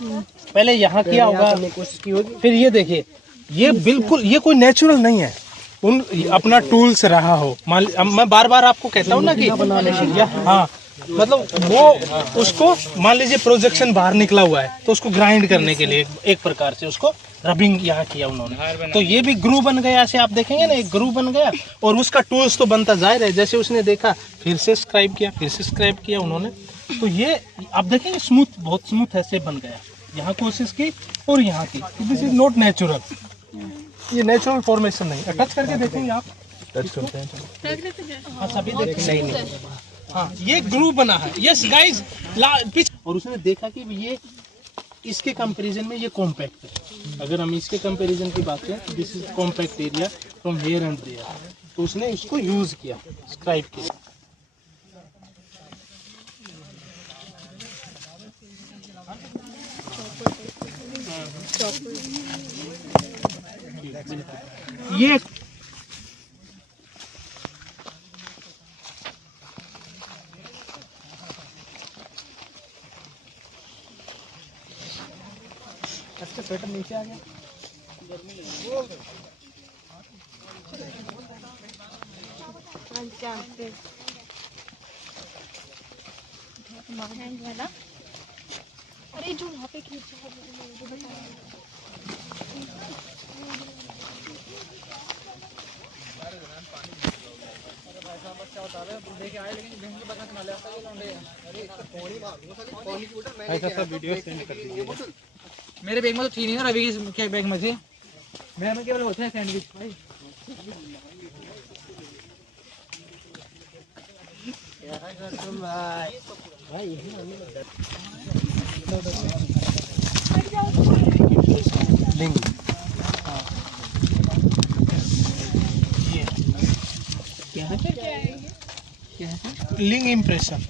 पहले यहाँ किया होगा, कोशिश की होगी, फिर ये देखिए, ये बिल्कुल ये कोई नेचुरल नहीं है। उन अपना टूल्स रहा हो, मैं बार बार आपको कहता हूँ ना कि हाँ, मतलब वो उसको मान लीजिए प्रोजेक्शन बाहर निकला हुआ है तो उसको ग्राइंड करने के लिए एक प्रकार से उसको रबिंग यहाँ किया उन्होंने, तो ये भी ग्रू बन गया। ऐसे आप देखेंगे ना, एक ग्रू बन गया और उसका टूल्स तो बनता जाहिर है, जैसे उसने देखा फिर से स्क्राइब किया, फिर से स्क्राइब किया उन्होंने, तो ये आप देखेंगे स्मूथ, बहुत स्मूथ ऐसे बन गया। यहाँ कोशिश की और यहाँ की, दिस इज नॉट नेचुरल, ये नेचुरल फॉर्मेशन नहीं। टच करके देखेंगे आप, टच करते हैं हाँ, सभी देखेंगे नहीं, हाँ ये ग्रू बना है। यस गाइस, और उसने देखा कि ये इसके कंपैरिजन में ये कॉम्पैक्ट है। अगर हम इसके कंपैरिजन की बात करें, this is compact area from here and there, तो उसने इसको यूज किया, स्क्राइब किया। ये अच्छा स्वेटर नीचे आ गया, अरे जो वहाँ पे खींचा वो बताया ऐसा सब वीडियो सेंड कर दीजिए। मेरे बैग में तो थी नहीं ना, रवि के बैग में थी, मेरे में केवल होते हैं सैंडविच भाई। लिंग क्या है, लिंग इम्प्रेशन।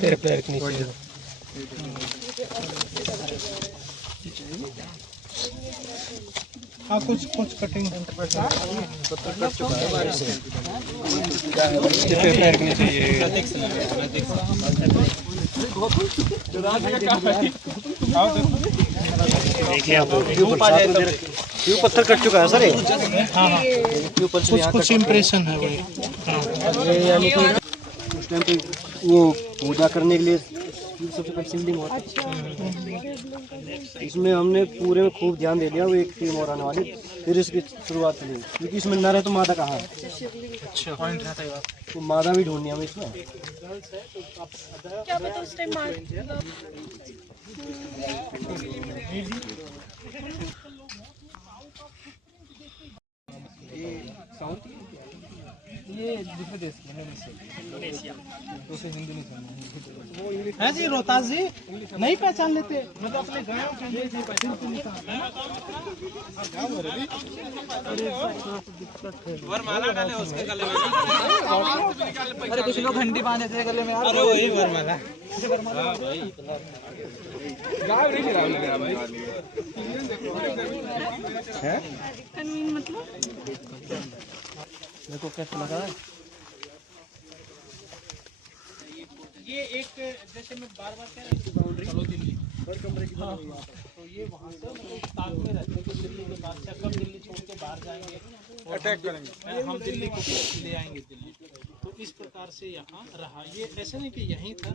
तेरे पैर के नीचे हाँ, कुछ कटिंग पैर के नीचे देखिए आप पत्थर कट चुका है सर, हाँ हाँ, कुछ इम्प्रेशन है वही। यानी कि उस टाइम पे वो पूजा करने के लिए सबसे पहले सीलिंग हुआ था। इसमें हमने पूरे में खूब ध्यान दे दिया, वो एक टीम और आने वाली, फिर इसकी शुरुआत की, क्योंकि इसमें न रहे तो मादा कहाँ है। अच्छा पॉइंट रहता है, तो मादा भी ढूंढनी हमें इसमें। क्या पता उस टाइम ये दूसरे देश की इंडोनेशिया, दूसरे हिंदू नहीं समझ है जी। रोहतास जी नहीं पहचान लेते, मतलब अपने गाँव के लिए वरमाला डाले उसके गले में। अरे कुछ लोग घंटी बांधे थे गले में यार, अरे वही वरमाला मतलब देखो कैसा लगा है। ये एक, जैसे मैं बार बार कह रहा हूँ चलो दिल्ली हाँ, तो ये वहाँ से मतलब ताक में रहते हैं कि दिल्ली के बादशाह कब दिल्ली छोड़ के बाहर जाएंगे, अटैक करेंगे, हम दिल्ली को ले आएंगे दिल्ली। तो इस प्रकार से यहाँ रहा। ये ऐसे नहीं कि यहीं था,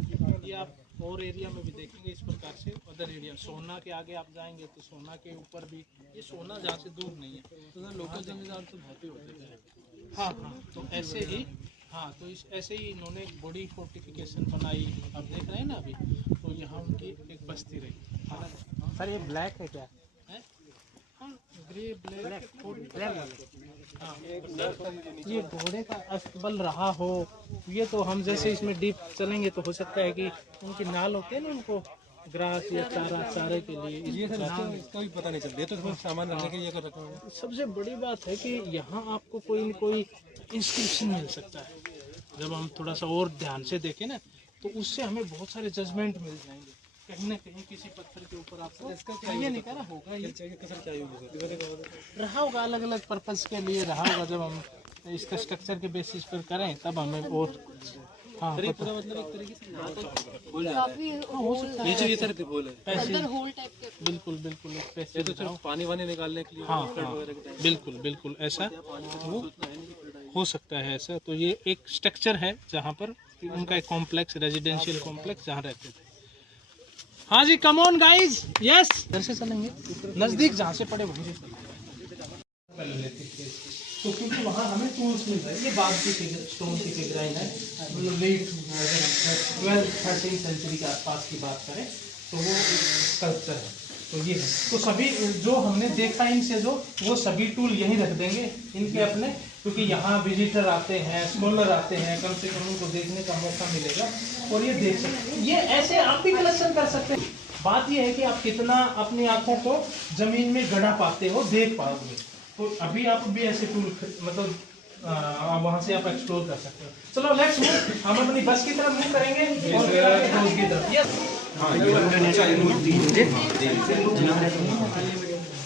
ये आप और एरिया में भी देखेंगे इस प्रकार से। अदर एरिया सोना के आगे आप जाएंगे तो सोना के ऊपर भी, ये सोना जहाँ से दूर नहीं है, तो लोकल जमींदार तो बहुत ही होते हैं। हाँ हाँ, तो ऐसे ही हाँ, तो इस ऐसे ही इन्होंने एक बड़ी फोर्टिफिकेशन बनाई, आप देख रहे हैं ना अभी। तो यहाँ उनकी एक बस्ती रही। सर ये ब्लैक है क्या? है हाँ, ग्रे ब्लैक हाँ, ये घोड़े का अस्तबल रहा हो, ये तो हम जैसे इसमें डीप चलेंगे तो हो सकता है कि उनकी नाल होते हैं ना, उनको ग्रास या चारा चारे के लिए, ये सर नाम इसका भी पता नहीं चलता, तो इसमें सामान रखने के लिए कर रखा है। सबसे बड़ी बात है कि यहाँ आपको कोई न कोई इंस्क्रिप्शन मिल सकता है। जब हम थोड़ा सा और ध्यान से देखें ना, तो उससे हमें बहुत सारे जजमेंट मिल जाएंगे कहीं ना कहीं किसी पत्थर के ऊपर आपको ये नहीं करा होगा, ये कसर चाहिए होगा, रहा होगा अलग अलग पर्पस के लिए रहा होगा। जब हम इसका स्ट्रक्चर के बेसिस पर करें तब हमें और हाँ पूरा मतलब एक तरीके से काफी नीचे ये सारे बोल है। अंदर होल टाइप के। बिल्कुल बिल्कुल एक पैसे ये तो सिर्फ पानी वानी निकालने के लिए हाँ हाँ बिल्कुल बिल्कुल ऐसा वो हो सकता है ऐसा। तो ये एक स्ट्रक्चर है जहाँ पर उनका एक कॉम्प्लेक्स, रेजिडेंशियल कॉम्प्लेक्स जहाँ रहते थे। हाँ जी, कम ऑन गाइज, यस इधर से चलेंगे, नजदीक जहाँ से पड़े वहीं से चलेंगे। तो क्योंकि वहाँ हमें टूल्स मिल रहे हैं। ये बाद की फिगर, स्टोन की फिगराइन है, मतलब लेट 12th-13th सेंचुरी के आसपास की बात करें तो वो कल्चर है। तो ये है, तो सभी जो हमने देखा इनसे जो वो सभी टूल यहीं रख देंगे इनके अपने, क्योंकि यहाँ विजिटर आते हैं, स्कॉलर आते हैं, कम से कम उनको देखने का मौका मिलेगा और ये देख सकते हैं। ये ऐसे आप भी कलेक्शन कर सकते हैं। बात ये है कि आप कितना अपनी आंखों को जमीन में गड़ा पाते हो, देख पाओगे। तो अभी आप भी ऐसे टूल मतलब वहाँ से आप एक्सप्लोर कर सकते हो। चलो लेट्स मूव, हम अपनी बस की तरफ मूव करेंगे और फिर आपके दोस्त की तरफ। यस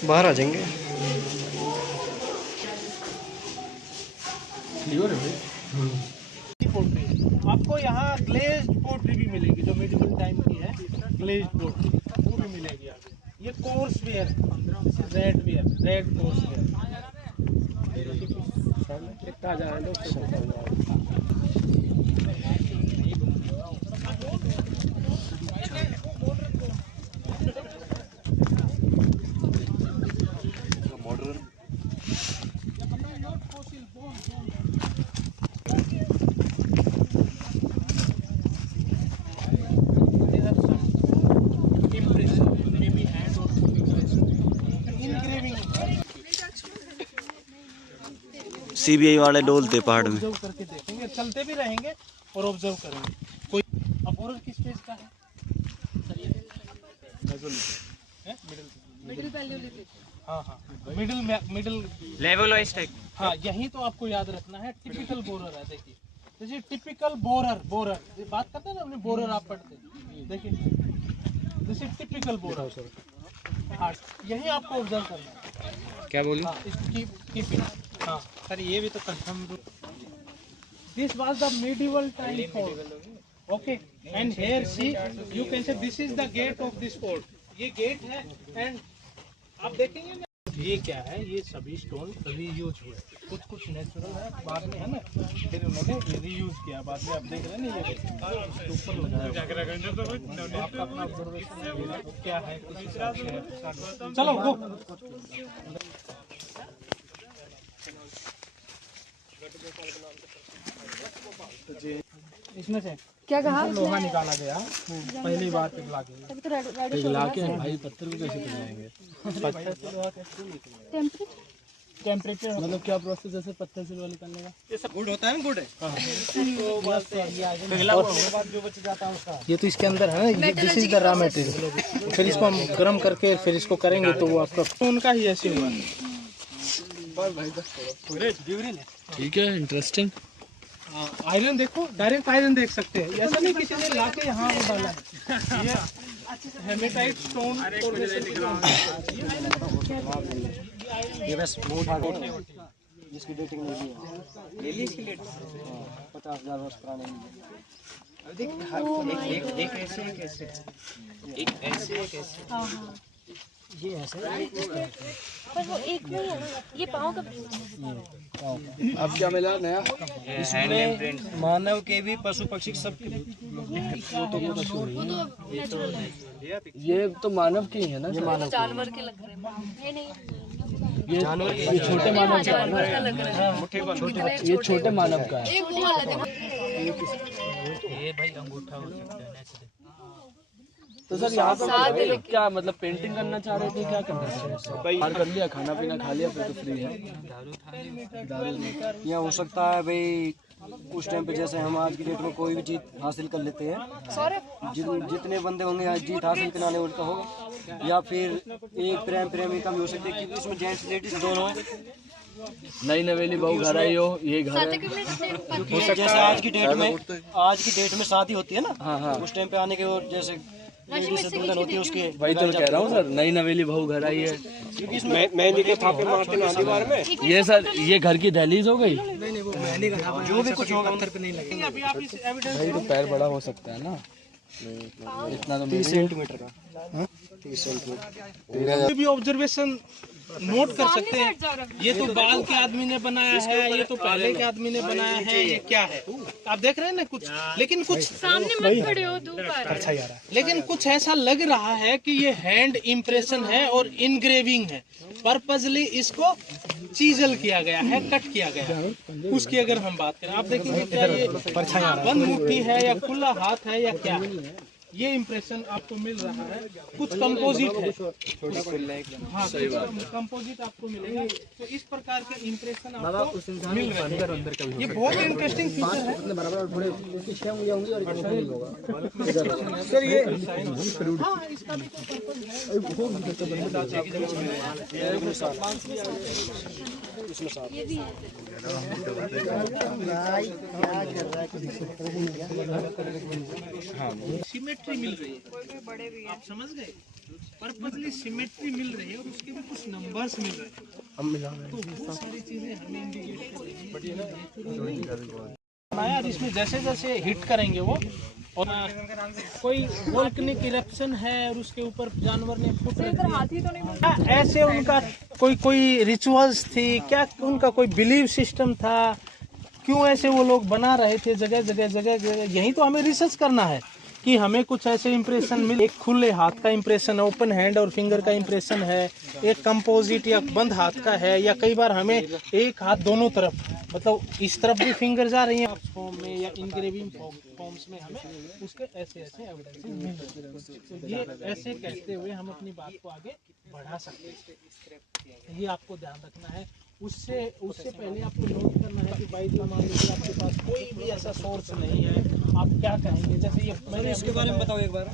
बाहर आ जाएंगे। आपको यहाँ ग्लेज पोट्री भी मिलेगी जो मिडिवल टाइम की है, ग्लेज पोट्री वो भी मिलेगी आगे। ये coarse ware, red ware, red coarse ware. CBI वाले डोलते पहाड़ में। ऑब्जर्व करके देखेंगे, चलते भी रहेंगे और ऑब्जर्व करेंगे। कोई अब बोरर किस पेज का है? Middle Palaeolithic. हाँ हाँ, मिडिल लेवल वाइज टाइप। हाँ, यही तो आपको याद रखना है। टिपिकल बोरर है, देखिए जैसे टिपिकल बोरर बात करते हैं ना अपने, बोरर आप पढ़ते हैं, देखिए जैसे टिपिकल बोरर। हाँ, यही आपको ऑब्जर्व करना है। क्या बोली? हाँ, कीपिंग। हाँ सर, ये भी तो confirm. This was the medieval time fort, okay, and here see you can say this is the gate of this fort. ये गेट है एंड आप देखेंगे ना ये क्या है, ये सभी स्टोन रीयूज हुए, कुछ नेचुरल है बाद में है ना, फिर उन्होंने रीयूज किया बाद में। आप देख रहे हैं ना ये इसके ऊपर लगाया आपका अपना ऑब्जर्वेशन क्या है, किस हिसाब से है। चलो वो इसमें से क्या कहा? लोहा निकाला गया पहली बार पिघला के। तभी तो पिघला के भाई पत्थर को कैसे पिघलाएंगे? टेम्परेचर मतलब क्या प्रोसेस जैसे पत्थर से लोहा निकालने का? ये सब गुड होता है ना, गुड है। पिघला हुआ उसके बाद जो बच जाता है उसका, ये तो इसके अंदर है ना, this is the raw material. फिर इसको हम गर्म करके फिर इसको करेंगे तो वो आपका उनका ही ऐसे हुआ। ठीक है, इंटरेस्टिंग। आयरन देखो, डायरेक्ट आयरन देख सकते हैं, ऐसा नहीं किसी ने लाके यहाँ वो डाला है। ये हेमेटाइट स्टोन ये बस बहुत हार्ड जिसकी डेटिंग नहीं है, ये भी इसकी डेट 50,000 वर्ष पुराने हैं। एक ऐसे हाँ हाँ, ये ऐसे पर वो एक नहीं है ना, ये पाँव का प्रिंट। अब क्या मिला नया? इसमें मानव के भी पशु पक्षी सब वो तो नेचुरल है। ये तो मानव के ही है ना, ये मानव जानवर के लग रहे हैं। ये नहीं, ये छोटे मानव का जानवर का लग रहा है। ये छोटे मानव का है। एक वो वाला देखो। ये भाई अंगूठा हो सकता है नेचुरल। तो सर यहाँ पर क्या मतलब पेंटिंग करना चाह रहे थे, क्या करना चाह रहे थे? पार कर लिया, खाना पीना खा लिया, फिर तो फ्री है। दारू यहाँ हो सकता है भाई उस टाइम पे जैसे हम आज की डेट में कोई भी जीत हासिल कर लेते हैं, जितने बंदे होंगे आज जीत हासिल कराने उनका होगा, या फिर एक प्रेमिका भी हो सकती है, क्योंकि इसमें जेंट्स लेडीज दोनों है। नई नवेली बहू घर आई हो, ये घर है। जैसे आज की डेट में शादी होती है ना, हाँ हाँ, उस टाइम पे आने के और जैसे वही तो कह रहा हूँ सर, नई नवेली बहू घर आई है, मेहंदी के थापे मारते ना दीवार में। ये सर, ये घर की दहलीज हो गई। नहीं वो मेहंदी का जो भी कुछ होगा पत्थर पे नहीं लगेगा। अभी आप इस एविडेंस भाई तो पैर बड़ा हो सकता है ना, इतना तो 30 सेंटीमीटर का, 30 सेंटीमीटर। कोई भी ऑब्जर्वेशन नोट कर सकते हैं। ये तो बाल के आदमी ने बनाया है, ये तो पहले के आदमी ने बनाया है, ये क्या है आप देख रहे हैं ना कुछ, लेकिन कुछ सामने मत खड़े हो, धूप आ रहा है। लेकिन कुछ ऐसा लग रहा है कि ये हैंड इम्प्रेशन है और इनग्रेविंग है, पर्पजली इसको चीजल किया गया है, कट किया गया है। उसकी अगर हम बात करें, आप देखेंगे क्या ये बंद मुट्ठी है या खुला हाथ है या क्या है, ये इम्प्रेशन आपको मिल रहा है। कुछ कंपोजिट है, हाँ कंपोजिट आपको मिलेगा। तो इस प्रकार के इम्प्रेशन आपको मिल रहे हैं। ये बहुत ही इंटरेस्टिंग फीचर है सर। ये हाँ, इसका भी कोई पर्पस है। सिमेट्री मिल रही है, आप समझ गए, पर्पजली सिमेट्री मिल रही है और उसके भी कुछ नंबर्स मिल रहे हैं। तो बहुत सारी चीजें हमें इंडिकेट बनाया, और इसमें जैसे जैसे हिट करेंगे वो, और कोई वोल्केनिक इरप्शन है और उसके ऊपर जानवर ने फुट हाथी तो नहीं, ऐसे उनका कोई रिचुअल्स थी क्या, उनका कोई बिलीव सिस्टम था, क्यों ऐसे वो लोग बना रहे थे जगह जगह जगह जगह। यही तो हमें रिसर्च करना है कि हमें कुछ ऐसे इंप्रेशन मिले। एक खुले हाथ का इंप्रेशन है, ओपन हैंड और फिंगर का इंप्रेशन है, एक कंपोजिट या बंद हाथ का है, या कई बार हमें एक हाथ दोनों तरफ, मतलब इस तरफ भी फिंगर जा रही हैं फॉर्म में या इनग्रेविंग फॉर्म्स में, हमें उसके ऐसे ऐसे एविडेंस मिल रहे हैं। तो ये ऐसे कहते हुए हम अपनी बात को आगे बढ़ा सकते हैं, ये आपको ध्यान रखना है। उससे पहले आपको नोट करना है कि भाई जो मान लीजिए आपके पास कोई भी ऐसा सोर्स नहीं है, आप क्या कहेंगे। जैसे ये मैंने इसके बारे में बताओ एक बार,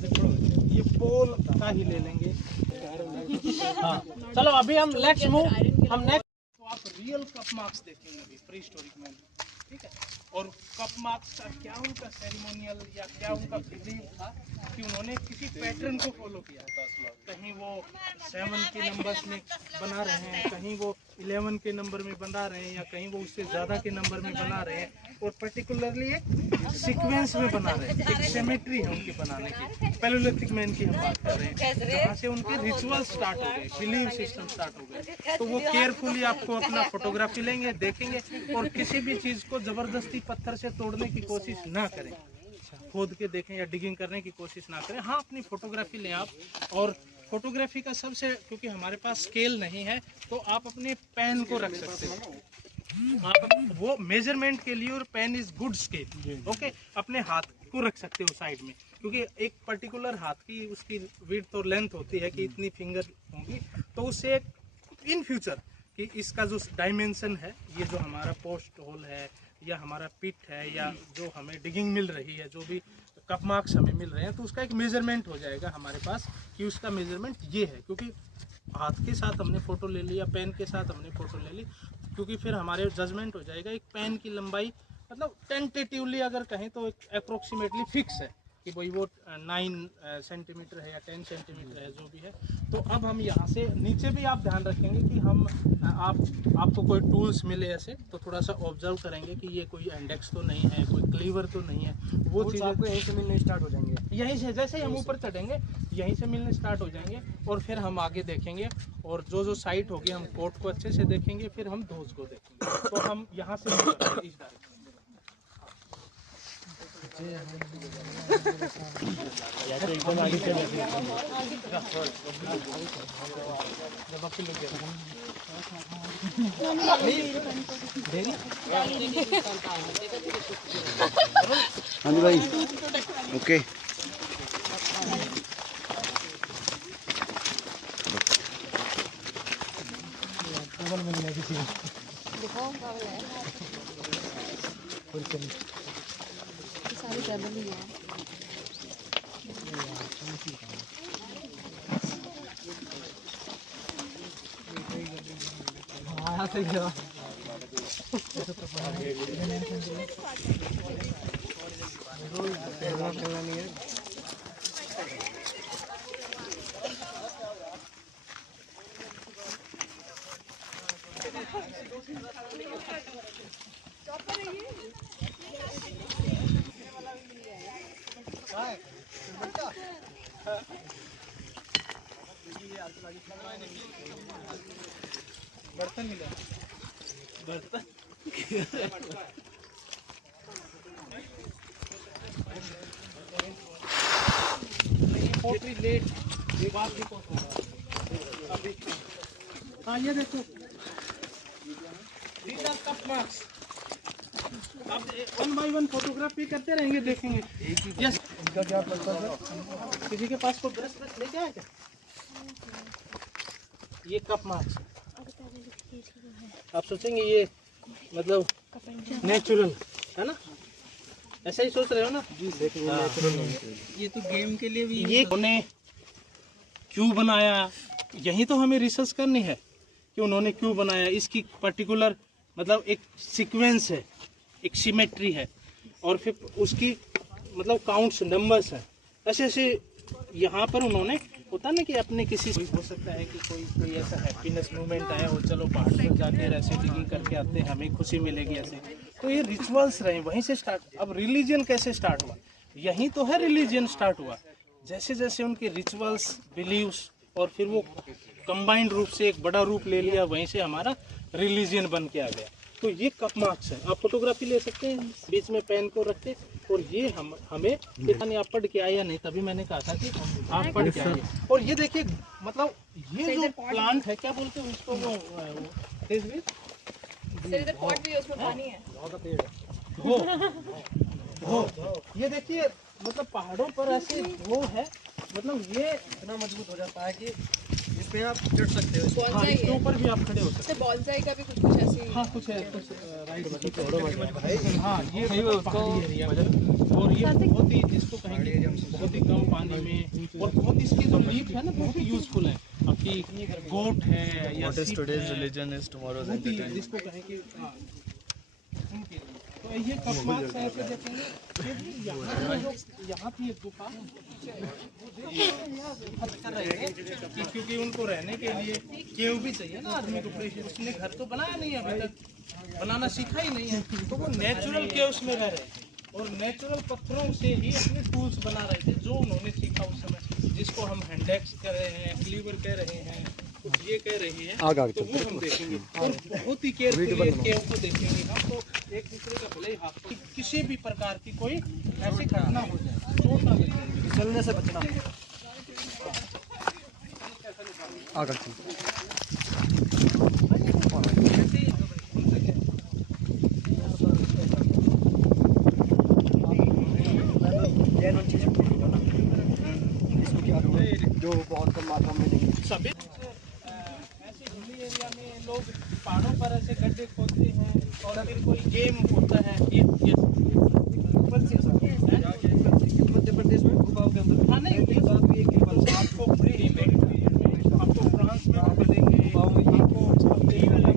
ये पोल का ही ले लेंगे। हाँ चलो अभी हम लेट्स मूव, हम नेक्स्ट। तो आप रियल कप मार्क्स देखेंगे अभी प्री हिस्टोरिक मैन, ठीक है। और कप मार्क्स का क्या उनका सेरेमोनियल या क्या उनका बिलीव था कि उन्होंने किसी पैटर्न को फॉलो किया था। कहीं वो 7 के नंबर्स में बना रहे हैं, कहीं वो 11 के नंबर में बना रहे हैं, या कहीं वो उससे ज़्यादा के नंबर में बना रहे हैं, और पर्टिकुलरली एक सीक्वेंस में बना रहे हैं। एक सिमेट्री है उनकी बनाने की। पैलियोलिथिक मैन की हम बात कर रहे हैं, जहाँ से उनके रिचुअल स्टार्ट हो गए, बिलीव सिस्टम स्टार्ट हो गए। तो वो केयरफुली आपको अपना फोटोग्राफी लेंगे, देखेंगे, और किसी भी चीज़ को ज़बरदस्ती पत्थर से तोड़ने की कोशिश ना करें, खोद के देखें या डिगिंग करने की कोशिश ना करें। हाँ अपनी फोटोग्राफी लें आप, और फोटोग्राफी का सबसे, क्योंकि हमारे पास स्केल नहीं है तो आप अपने पेन को रख सकते हो, आप वो मेजरमेंट के लिए, और pen is good scale, okay. अपने हाथ को रख सकते हो साइड में, क्योंकि एक पर्टिकुलर हाथ की उसकी विड्थ और लेंथ होती है कि इतनी फिंगर होंगी, तो उससे एक इन फ्यूचर कि इसका जो डायमेंशन है, ये जो हमारा पोस्ट होल है या हमारा पिट है, या जो हमें डिगिंग मिल रही है, जो भी कप मार्क्स हमें मिल रहे हैं, तो उसका एक मेजरमेंट हो जाएगा हमारे पास कि उसका मेजरमेंट ये है। क्योंकि हाथ के साथ हमने फ़ोटो ले ली या पेन के साथ हमने फ़ोटो ले ली, क्योंकि फिर हमारे जजमेंट हो जाएगा। एक पेन की लंबाई मतलब टेंटेटिवली अगर कहें तो अप्रोक्सीमेटली फिक्स है कि भाई वो 9 सेंटीमीटर है या 10 सेंटीमीटर है, जो भी है। तो अब हम यहाँ से नीचे भी आप ध्यान रखेंगे कि हम आपको कोई टूल्स मिले ऐसे, तो थोड़ा सा ऑब्जर्व करेंगे कि ये कोई इंडेक्स तो नहीं है, कोई क्लीवर तो नहीं है, वो चीज़ आपको यहीं से मिलने स्टार्ट हो जाएंगे। यहीं से जैसे ही हम ऊपर चढ़ेंगे यहीं से मिलने स्टार्ट हो जाएंगे, और फिर हम आगे देखेंगे, और जो साइट होगी हम कोट को अच्छे से देखेंगे, फिर हम धोज को देखेंगे। तो हम यहाँ से इस डायरेक्शन एकदम आगे चले हाँ जी भाई, ओके। सारी टेबल ही है। बर्तन मिला, बर्तन पोट्री लेट बात भी अभी। हाँ ये देखो, these are cup marks। आप 1 by 1 फोटोग्राफी करते रहेंगे, देखेंगे। यस, इनका क्या पर्पस है? किसी के पास को ब्रश लेके आए क्या? ये कप मार्क्स आप सोचेंगे ये मतलब नेचुरल है ना, ऐसा ही सोच रहे हो ना जी। ये तो गेम के लिए भी ये उन्होंने क्यों बनाया, यही तो हमें रिसर्च करनी है कि उन्होंने क्यों बनाया। इसकी पर्टिकुलर मतलब एक सीक्वेंस है, एक सिमेट्री है, और फिर उसकी मतलब काउंट्स नंबर्स हैं। ऐसे ऐसे यहाँ पर उन्होंने होता ना कि अपने किसी हो सकता है कि कोई ऐसा हैप्पीनेस मूवमेंट आया हो, चलो पहाड़ पर जाके ऐसे डिगिंग करके आते हैं, हमें खुशी मिलेगी ऐसे। तो ये रिचुअल्स रहे, वहीं से स्टार्ट। अब रिलीजन कैसे स्टार्ट हुआ, यहीं तो है रिलीजन स्टार्ट हुआ। जैसे जैसे उनके रिचुअल्स, बिलीव्स, और फिर वो कंबाइंड रूप से एक बड़ा रूप ले लिया, वहीं से हमारा रिलीजन बन के आ गया। तो ये कप मार्क्स है, आप फोटोग्राफी ले सकते हैं, बीच में पेन को रख के। और ये हमें आप पढ़ के आए या नहीं, तभी मैंने कहा था कि आप पढ़ के आए। और ये देखिए मतलब ये जो प्लांट है, क्या बोलते हैं उसको, वो ये देखिए मतलब पहाड़ों पर ऐसे वो है, मतलब ये इतना मजबूत हो जाता है कि इसमें आप चढ़ सकते हो। हाँ, इसके ऊपर भी आप खड़े हो सकते हैं। बॉन्साई का भी कुछ ऐसी। हाँ कुछ है, कुछ राइट। हाँ ये पहाड़ी एरिया, और ये बहुत ही जिसको कहेंगे बहुत ही कम पानी में, और बहुत इसकी जो लीफ है ना बहुत ही यूजफुल है। आपकी गोट है या रिलीजन इज टुमारोज एंटरटेनमेंट। जिसको कहेंगे उनके लिए। तो ये कप मार्क्स है, ऐसे देखेंगे। यहाँ की एक गुफा कर रहे हैं कि क्योंकि उनको रहने के लिए केव भी चाहिए ना आदमी को। उसने घर तो बनाया नहीं है, अभी तक बनाना सीखा ही नहीं है, तो वो नेचुरल केव्स में रह रहे हैं और नेचुरल पत्थरों से ही अपने टूल्स बना रहे थे जो उन्होंने सीखा उस समय, जिसको हम हैंडेक्स कह रहे हैं, क्लीवर कह रहे हैं, कुछ ये कह रहे हैं। तो वो हम देखेंगे और बहुत ही केयरफुली केव को देखेंगे हम। तो एक दूसरे का भले ही हाथ, किसी भी प्रकार की कोई ऐसी घटना हो जाए, चोट ना लगे, चलने से बचना। जो बहुत कम मात्रा में नहीं सभी ऐसे हिली एरिया में लोग पहाड़ों पर ऐसे गड्ढे खोदते हैं और फिर कोई गेम होता है। ये मध्य प्रदेश में गुफाओं के अंदर। हाँ नहीं, ये बात भी है कि आपको आपको फ्रांस में मिलेंगे, आपको अफ्रीका में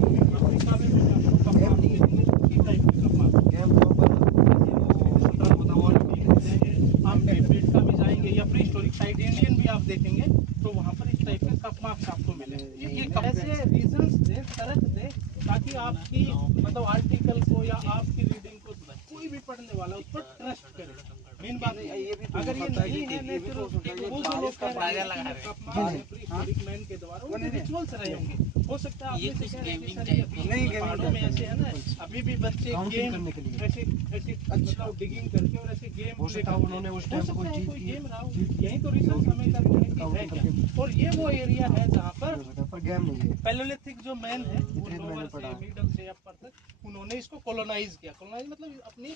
हम बेटा भी जाएंगे या प्री हिस्टोरिक साइट इंडियन भी आप देखेंगे तो वहाँ पर इस टाइप के कप मार्क्स आपको मिलेंगे। ये ऐसे रीजंस दे, तरह दे, ताकि आपकी मतलब आर्टिकल को या आपकी रीडिंग को कोई भी पढ़ने वाला उस पर ट्रस्ट करे। मेन बात है ये भी, अगर ये नहीं है नेचुरल, वो जो लोग कप मार्क्स मैन के द्वारा उनके रिचुअल्स रहे होंगे। हो सकता है ये कुछ गेमिंग टाइप नहीं, पहाड़ों में ऐसे है ना, अभी भी बच्चे गेम ऐसे ऐसे अच्छा डिगिंग करके और ऐसे गेम हो सकता है उन्होंने उस टाइम कोई गेम रहा हो। यही तो रिसर्च हमें करनी है कि है क्या। और ये वो एरिया है जहाँ पर गेम नहीं है। पैलेलिथिक जो मैन है वो लोअर से मिडल से अपर तक उन्होंने इसको कॉलोनाइज किया। कॉलोनाइज मतलब अपनी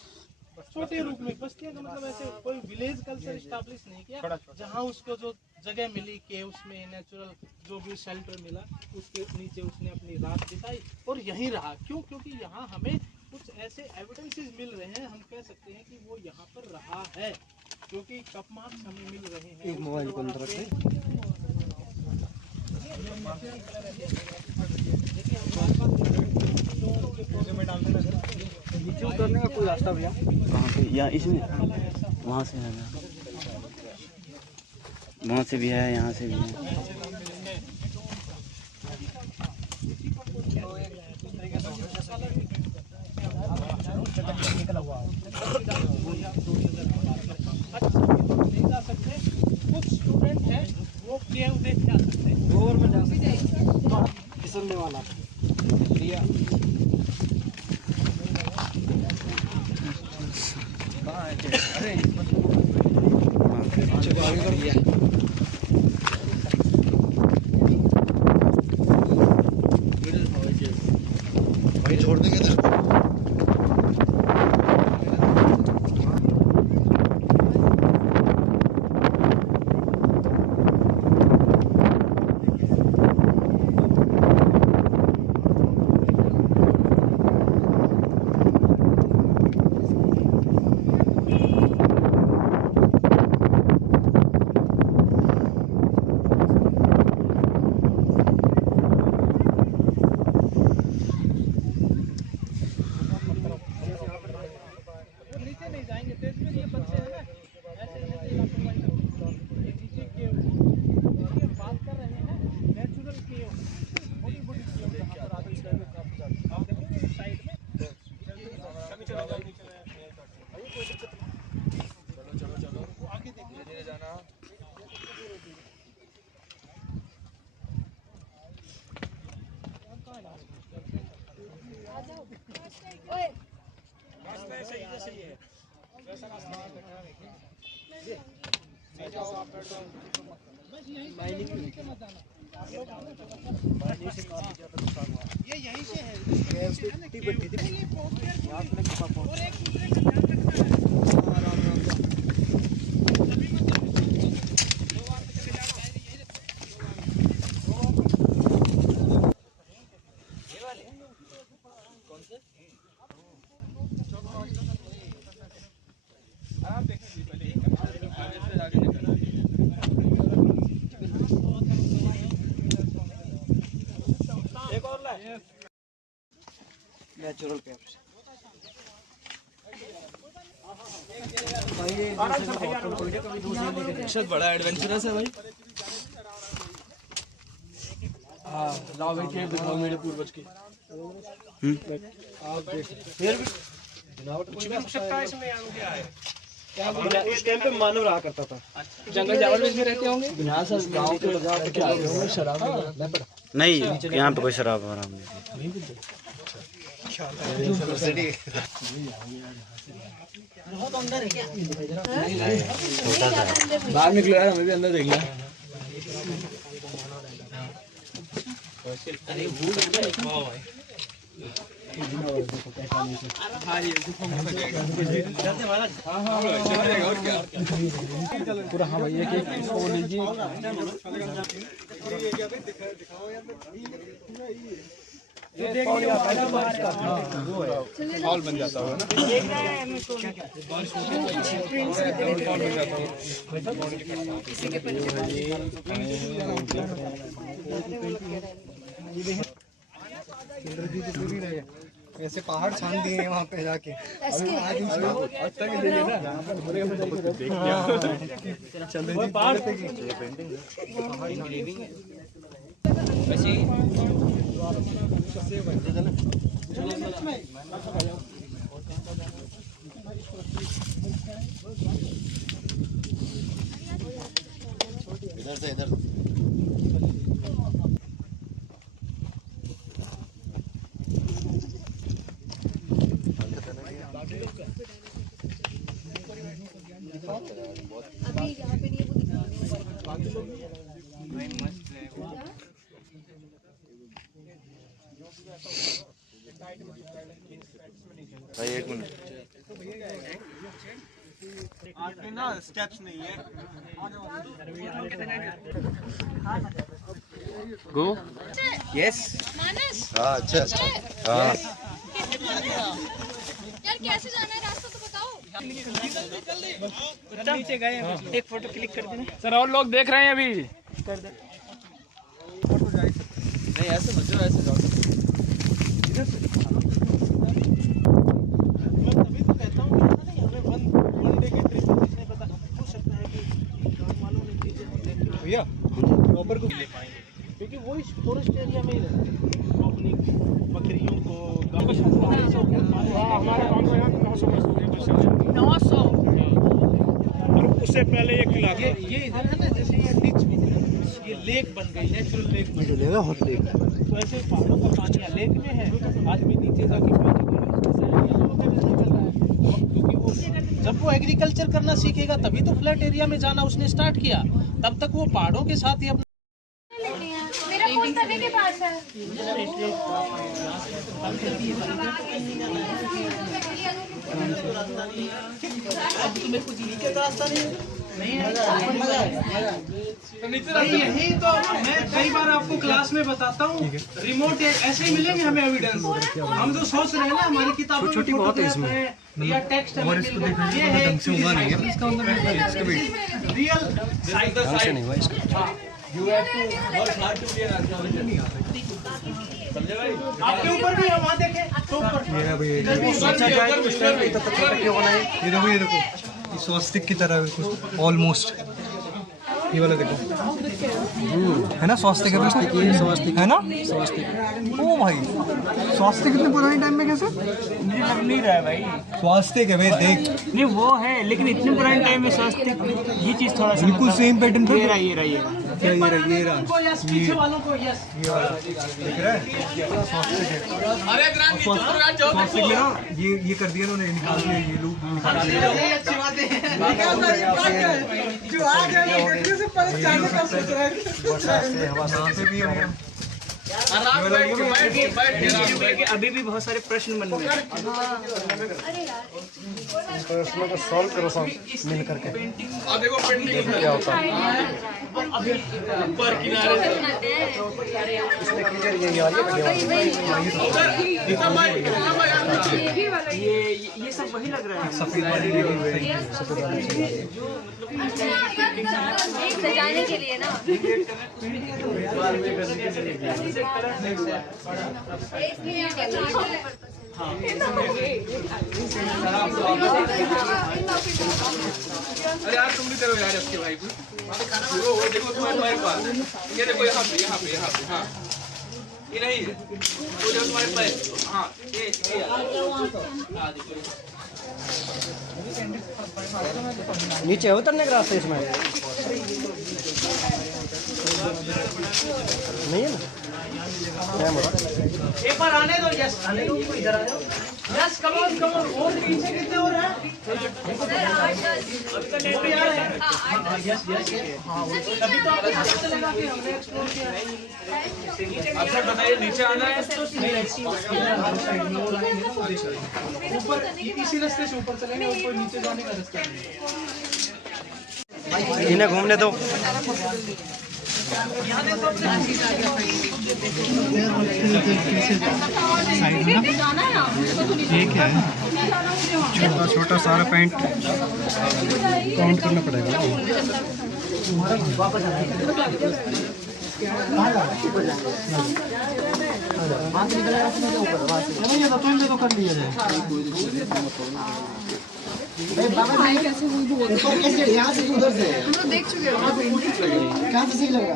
छोटे रूप में बस्तियां का मतलब ऐसे कोई विलेज कल्चर स्टैब्लिश नहीं किया, जहाँ उसको जो जगह मिली के उसमें नेचुरल जो भी शेल्टर मिला उसके नीचे उसने अपनी रात बिताई और यहीं रहा। क्यों? क्योंकि यहाँ हमें कुछ ऐसे एविडेंसेस मिल रहे हैं, हम कह सकते हैं कि वो यहाँ पर रहा है, क्योंकि कप मार्क्स हमें मिल रहे हैं। एक मोबाइल को अंदर रखें। नीचे उतरने का कोई रास्ता भैया? कहाँ पे? या इसमें वहाँ से है ना, वहाँ से भी है, यहाँ से भी है। पकड़ने वाला। वही छोड़ देंगे तो नेचुरल कैप्स बहुत बड़ा एडवेंचरस है भाई। हाँ लाओ भाई खेल दिखाओ मेरे पूर्वज की। फिर भी कुछ भी हो सकता है इसमें। क्या उस टाइम पे मानव रहा करता था। जंगल जावल में इसमें रहते होंगे। यहाँ सर गाँव के लोग क्या होंगे शराब नहीं, यहाँ पे कोई शराब वराब नहीं। बाहर निकलो यार, हमें भी अंदर देखना है। पूरा हाँ भैया के वो लीजिए। हॉल बन जाता होगा ना। ऐसे पहाड़ छान दिए हैं वहाँ पे जाके। इधर से इधर अभी यहाँ पे नहीं वो भाई एक मिनट आपके ना स्टेप्स नहीं है। गो यस मानस हाँ अच्छा अच्छा हाँ यार कैसे जाना है रास्ता तो बताओ। नीचे गए एक फोटो क्लिक कर देना सर। और लोग देख रहे हैं अभी। कर दे नहीं ऐसे मत जाओ, ऐसे जाओ। मैं तभी तो कहता हूँ कि ना हमें वन डे की ट्रिप में पता हो सकता है कि गाँव वालों ने चीजें भैया प्रॉपर को ले पाएंगे, क्योंकि वो इस फॉरेस्ट एरिया में ही रहते हैं। वो अपनी बकरियों को हमारे गाँव में 900 और उससे पहले 1 लाख। ये इधर है ना, जैसे ये डिच ये लेक बन गई, नेचुरल लेक बन गई। तो ऐसे पहाड़ों का पानी या लेक में है, आदमी नीचे जाके पानी को निकल रहा है, क्योंकि वो जब वो एग्रीकल्चर करना सीखेगा तभी तो फ्लैट एरिया में जाना उसने स्टार्ट किया, तब तक वो पहाड़ों के साथ ही अपना मेरा फोन तभी के पास है। यही तो मैं कई बार आपको क्लास में बताता हूँ, रिमोट ऐसे ही मिलेंगे हमें एविडेंस। हम जो सोच रहे हैं ना हमारी किताबों छोटी बहुत है इसमें या टेक्स्ट है, ये है इसका मतलब रियल साइड बाय साइड नहीं हुआ इसका। You have to work hard to be an archaeologist. समझे भाई? आपके ऊपर भी है, वहाँ देखें तो ऊपर। ये देखो ये देखो ये स्वास्तिक की तरह कुछ ऑलमोस्ट, ये वाला देखो है ना स्वास्तिक है, स्वास्तिक है ना स्वास्तिक। ओ भाई स्वास्तिक इतने पुराने टाइम में कैसे? मुझे लग नहीं रहा है भाई, स्वास्तिक है भाई देख, नहीं वो है लेकिन इतने पुराने टाइम में स्वास्थ्य ये चीज थोड़ा सा बिल्कुल सेम पैटर्न था। ये रहा उनको यस, पीछे वालों को यस। ये वाला देख रहा है स्वास्तिक है। स्वास्तिक में ना ये कर दिया उन्होंने, निकाल दिया ये लूप निकाल दिया। से भी है अभी भी बहुत सारे प्रश्न मन में प्रश्नों को सॉल्व करो सब मिल करके। देखो पेंटिंग क्या होता है ऊपर किनारे ये सब वही लग रहा है। सफेद वाली सजाने के लिए ना। अरे यार तुम भी करो यार इसके भाई को। वो देखो तुम्हारे पास, ये देखो यहाँ पे हाँ ये नहीं है, वो देखो तुम्हारे पास हाँ ये हाँ देखो नीचे उतरने का रास्ता इसमें नहीं है ना। एक बार आने दो, यस आने दो, इधर आ जाओ। यस कम ऑन और पीछे कितने और हैं? यस तभी तो आपको पता चलेगा कि हमने एक्सप्लोर किया है। आप सर बताइए नीचे आना है ऊपर इसी रास्ते से ऊपर चलेंगे, ऊपर नीचे जाने का रास्ता नहीं है। इन्हें घूमने दो। ठीक है, छोटा छोटा सारा पेंट काउंट करना पड़ेगा। तो कर लिया जाए यहाँ से उधर से हम लोग देख चुके हैं, कहाँ से सही लगा?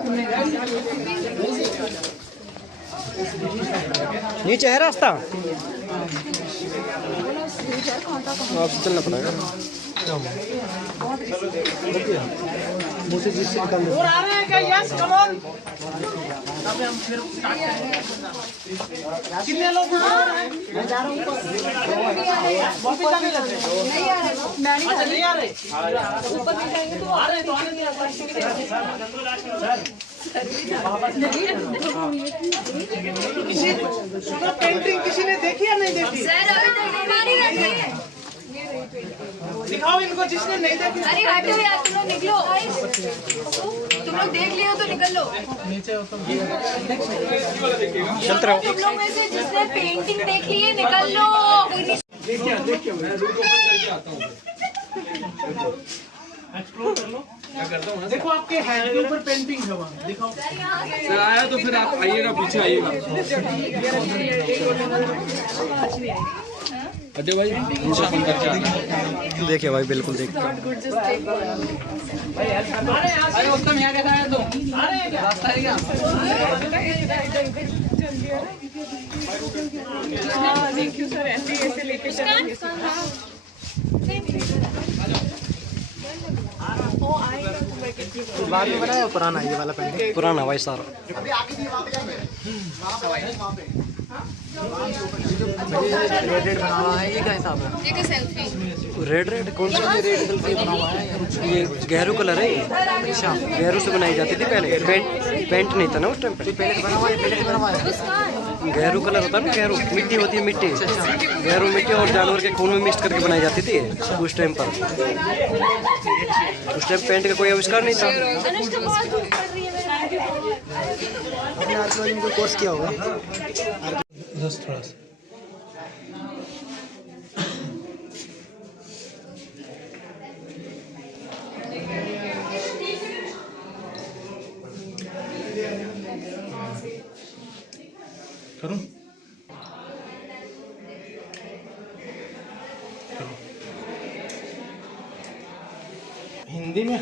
नीचे है रास्ता, आपसे चलना पड़ेगा। मुझे जीप से निकाल और आ रहे हैं क्या? Yes come on. कितने लोग आ रहे हैं? मैं जा रहा हूँ वापस आने लग रहे हैं। नहीं आ रहे, अच्छा नहीं आ रहे, ऊपर नहीं जाएंगे तो आ रहे, तो आने नहीं आता किसी सुनो पेंटिंग किसी ने देखी या नहीं देखी? दिखाओ इनको जिसने नहीं देखी। अरे हटो यार, तुम लोग निकलो, तुम लोग देख लियो तो निकल लो। नीचे हो तुम लोग में से जिसने पेंटिंग देख ली है निकल लो। देखिए मैं वीडियो बंद करके आता हूँ। एक्सप्लोर कर लो, क्या करता हूँ। देखो आपके हैंड के ऊपर पेंटिंग है वहाँ, दिखाओ। सर आया तो फिर आप आइएगा, पीछे आइएगा। अजय भाई नीचा बंद करके आना। देखिए भाई बिल्कुल देख। अरे उत्तम यहाँ कैसा है तुम? रास्ता है क्या? देखियो सर ऐसे लेके चलेंगे। बाद में बनाया पुराना ये वाला पेंटिंग पुराना भाई सारा रेड बना हुआ है ये क्या हिसाब है रेड कौन सा ये रेड सेल्फी बना हुआ है ये गहरू कलर है अच्छा गहरू से बनाई जाती थी पहले पेंट नहीं था ना उस टाइम पे पहले बना हुआ है गहरू कलर होता है ना गहरू मिट्टी होती है मिट्टी गहरू मिट्टी और जानवर के खून में मिक्स करके बनाई जाती थी उस टाइम पर उस टाइम पेंट का कोई आविष्कार नहीं था आपने आर्कियोलॉजी में कोई कोर्स किया होगा थोड़ा सा करूं हिंदी में